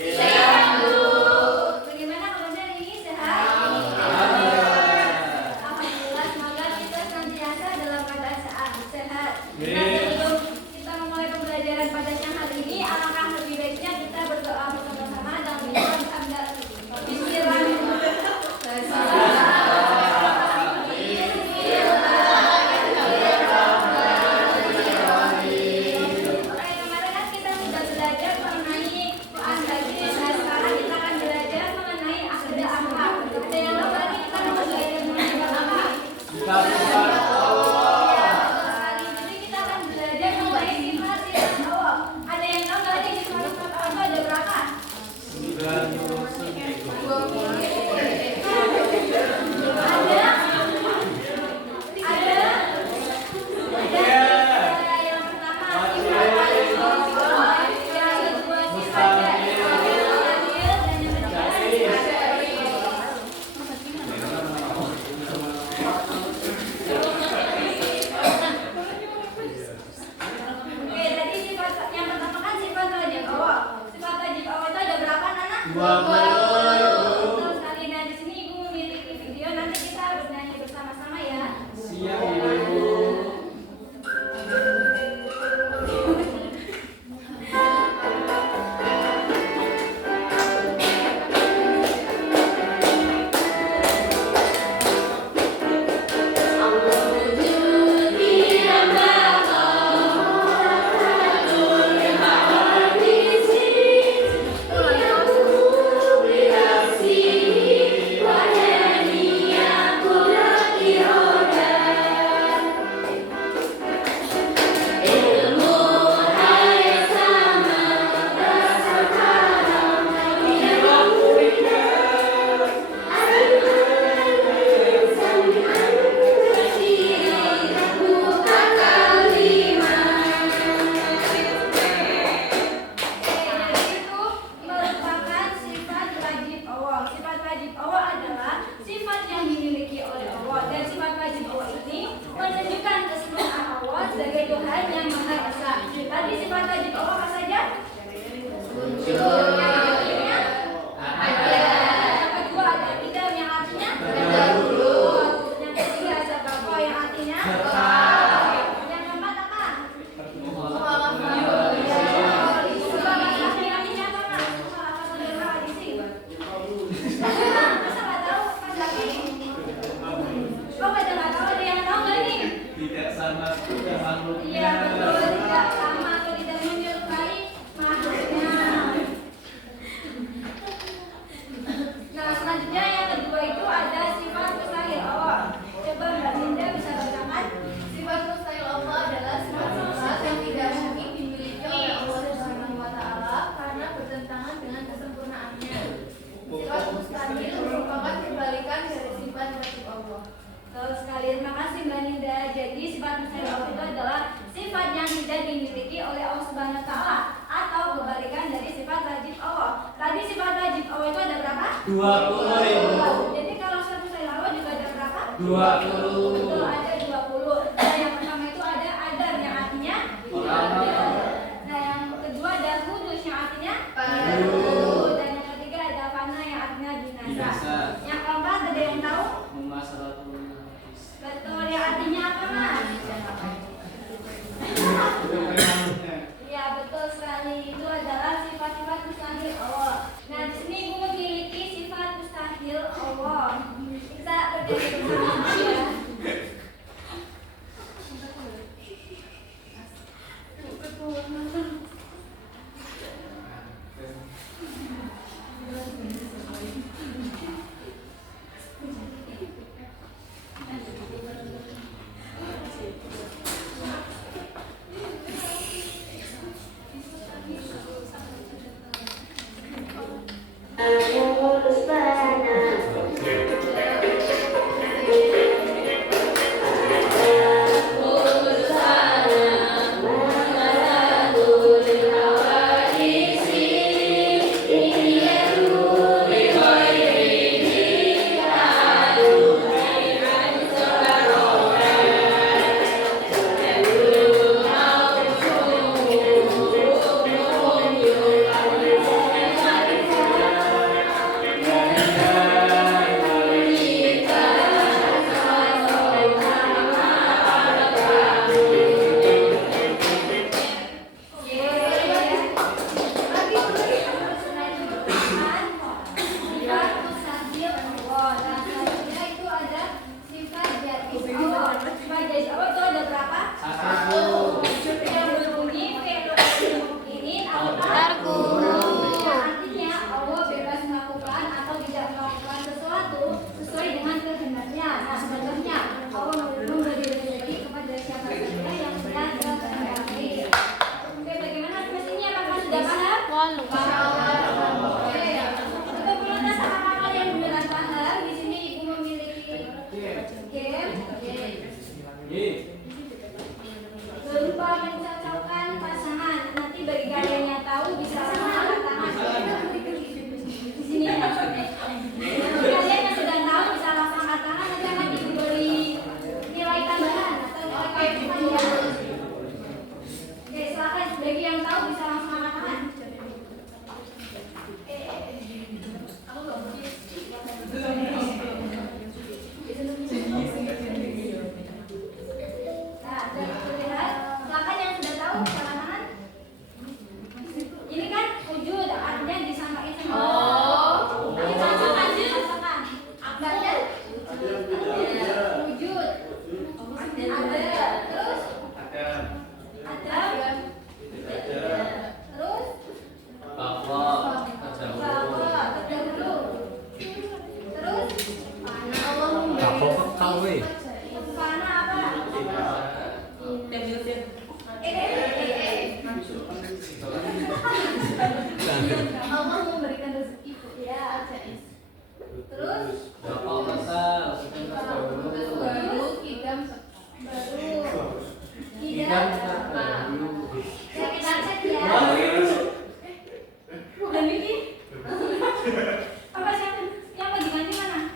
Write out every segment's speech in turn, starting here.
Sehat, Bu. Bagaimana kabarnya hari ini? Sehat? Alhamdulillah, semoga kita senantiasa dalam keadaan sehat. Nah, sebelum kita memulai pembelajaran pada siang hari ini, alangkah lebih baiknya kita berdoa bersama-sama dalam Fana apa? Allah memberikan rezeki ya. Terus baru kidam ya kita cek ya. Bukan ini apa siapa yang lagi ganti mana?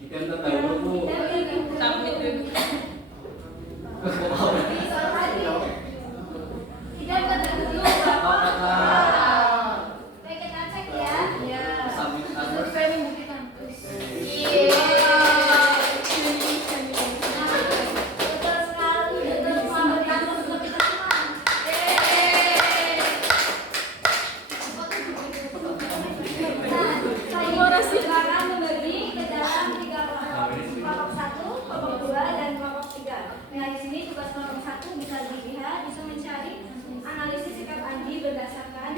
Tidak terdahulu baik kita cek ya. Survei membuktikan. Betul sekali, betul. Selamat datang untuk kita semua. Saya sekarang memberi ke dalam 3 kelompok 1, kelompok 2, dan kelompok 3. Nah, di sini tugas kelompok 1 bisa dilihat, bisa mencari analisis sikap Andi berdasarkan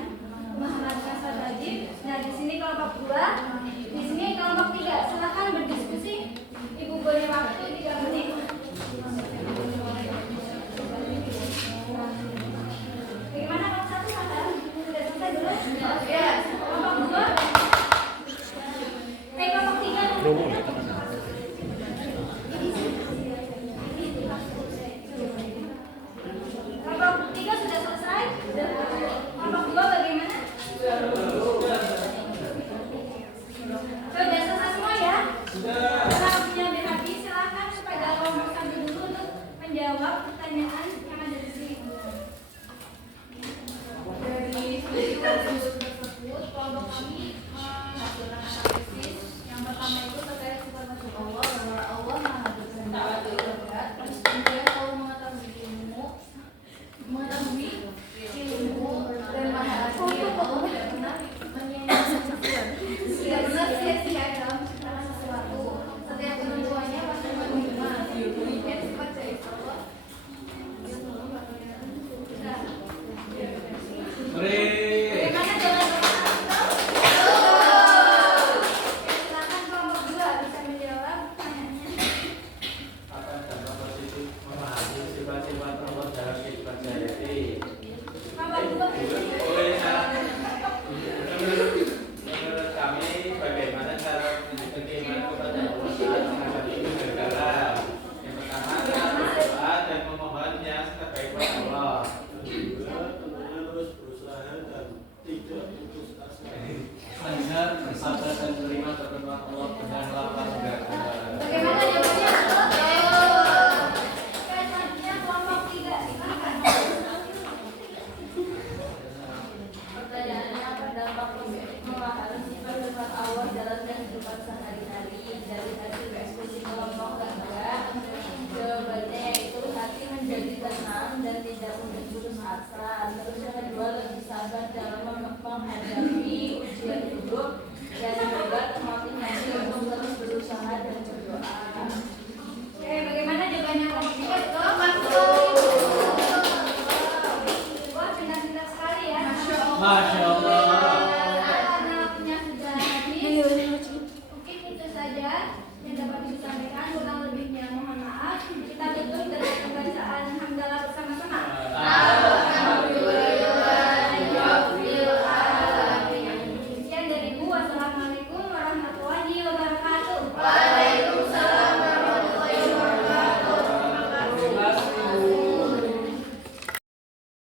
pemahaman kasar wajib. Nah, di sini kelompok 2, di sini kelompok 3. Silakan berdiskusi. Ibu boleh waktu 3 menit. Bagaimana kelompok 1 Kakak? Sudah selesai belum? Ya. Kelompok 2. Kelompok 3. Kelompok 3 sudah selesai. Kelompok 2 bagaimana? Sudah selesai semua ya? Kalau punya hati, silakan kepada kelompok 1 dulu untuk menjawab pertanyaan yang ada di sini. Dari studi kasus tersebut, kelompok kami menghasilkan analisis. Yang pertama itu terkait sifat masuk Allah, bahwa Allah Maha berkehendak, berat, terus kemudian Allah mengetahui ilmu dan Maha Asli. Allah tidak pernah menyanyikan sesuatu, tidak pernah sia-sia dalam menciptakan sesuatu. Setiap penentuannya pasti berhikmah. Demikian sifat dari Allah. Bagaimana jalan silakan kelompok 2 bisa menjawab pertanyaannya. Akan dampak positif memahami sifat-sifat Allah dalam kehidupan sehari-hari. Kelompok 2 Menurut kami, bagaimana cara menunjukkan keimanan kepada Allah saat menghadapi kegagalan? Yang pertama adalah berdoa dan memohonnya sebaik kepada Allah. Terus berusaha dan tidak putus asa. Benar, bersabar dan menerima ketentuan Allah dengan lapang dada. Bagaimana jawabannya? Selanjutnya kelompok 3 silakan. Pertanyaannya apa dampak positif memahami sifat-sifat Allah dalam kehidupan sehari-hari?